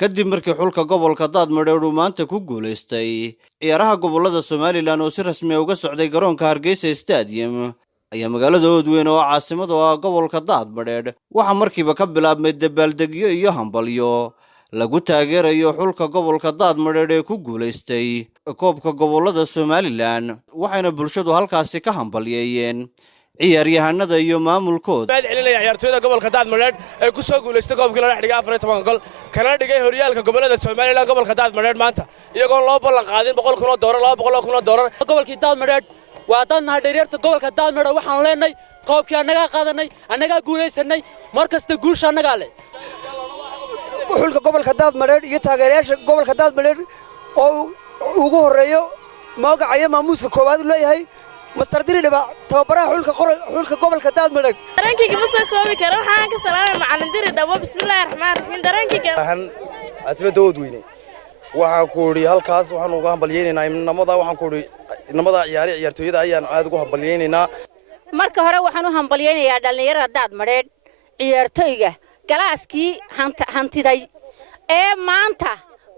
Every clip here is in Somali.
kadib markii xulka gobolka Daadmareer uu maanta ku guuleystay ciyaaraha gobolada Somaliland oo si rasmi ah uga socday garoonka Hargeysa Stadium ayaa magaalada Oodweyn oo caasimad u ah gobolka Daadmareer waxa markiiba ka bilaabmay dabaaldegyo iyo hambalyo lagu taageerayo xulka gobolka Daadmareer ee ku guuleystay koobka gobolada Somaliland waxayna bulshadu halkaasi ka hambalyeeyeen ciyaaryahanada iyo maamulkooda baad celinaya ciyaartooyda gobolka Daadmareer ee ku soo guuleystay koobkii la dhigay 14 gol kana dhigay horyaalka gobolada Somaliland gobolka Daadmareer maanta iyagoo loo ballan qaadin $100,000 $200,000 gobolkii Daadmareer waa dadna dhalinyarta gobolka Daadmareer waxaan leenahay koobkii anaga qaadanay anaga guuleysanay markasta guusha anaga leh xulka gobolka Daadmareer iyo taageerayaasha gobolka Daadmareer oo ugu horeeyo magaca maamuuska koowaad u leeyahay مستر ديري دبا تبارها حلك قبل كداد ملك درانكي كمسك كوبي كرو حان كسلام معلم ديري دبا بسم الله الرحمن الرحيم درانكي waxaan asbadood weyne waxaan ku uri halkaas waxaan uga hambalyeynaa inamada waxaan ku uri inamada ciyaartooyada ayaan aad ugu hambalyeynaa marka hore waxaan u hambalyeynayaa dhalinyarada Daadmareer ciyaartooyga galaaskii hantiday ee maanta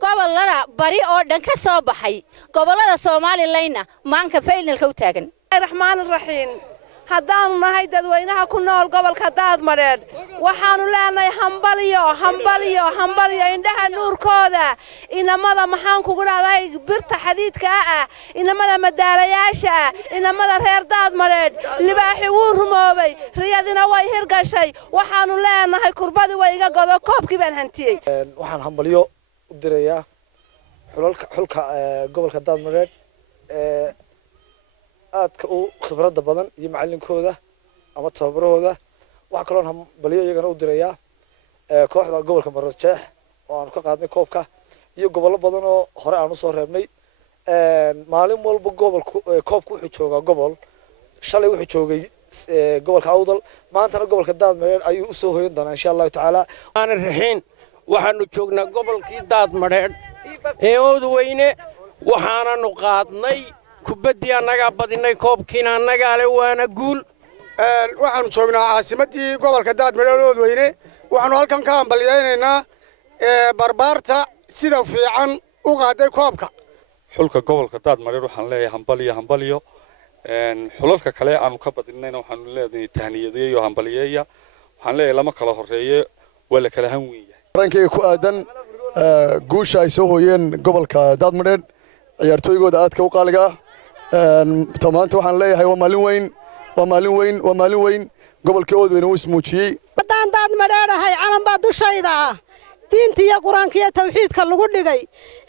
gobolada bari oo dhan ka soo baxay gobolada Soomaaliland maanka finalka u taagan الرحمن الرحيم هدان نهاي dadweynaha ku nool gobolka Daadmareer waxaanu leenahay hambaliyo indhaha nuurkooda inamada maxaan kugu dhaaday birta xadiidka ah inamada madaalayaasha inamada reer Daadmareer libaaxi wuu rumoobay riyadina way hirgashay waxaanu leenahay kurbadi way iga godo koobkii baan hantiyay waxaan hambaliyo u dirayaa xulka gobolka Daadmareer aadka u khibrada badan iyo macallinkooda ama tababarahooda waxa kale oo hambaliyo iyagana u dirayaa kooxda gobolka Maroodijeex oo aan ka qaadnay koobka iyo gobollo badan oo hore aan u soo reebnay maalin walba koobku wuxuu joogaa gobol shalay wuxuu joogay gobolka Awdal maantana gobolka Daadmareer ayuu u soo hoyan doonaa insha Allah taala aan raxiin waxaanu joognaa gobolkii Daadmareer ee Oodweyne waxaanu qaadnay kubadii anaga badinay koobkiina anaga leh waana guul waxaanu joognaa caasimadii gobolka Daadmareer Oodweyne waxaanu halkan ka hambalyeeynaa barbaarta sida fiican u qaaday koobka xulka gobolka Daadmareer waxaan leeyahay hambalyo xulalka kale aanu ka badinayna waxaanu leedahay tahniyadeeyo iyo hambalyeeya waxaan leeyahay lama kala horeeyo wala kala han weeyay rankii ku aadan guusha ay soo hooyeen gobolka Daadmareer ciyaartooygooda aadka u qaaliga tamaanta waxaan leeyahay waa maalin weyn gobolka Oodweyne uu ismuujiyay hadaan Daadmareer ahay calan baa dushayda diinta iyo quraanka iyo tawxiidka lagu dhigay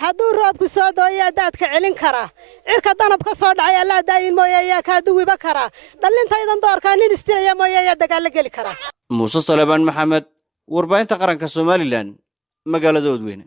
haduu roobku soo dooyaa daadka celin kara cirka danab ka soo dhacay Allah daayin mooyee ka duwiba kara dhalintaydan doorka nin istiraya mooyee dagaal gali kara Muuse Salebaan Maxamed warbaahinta qaranka Somaliland magaalada Oodweyne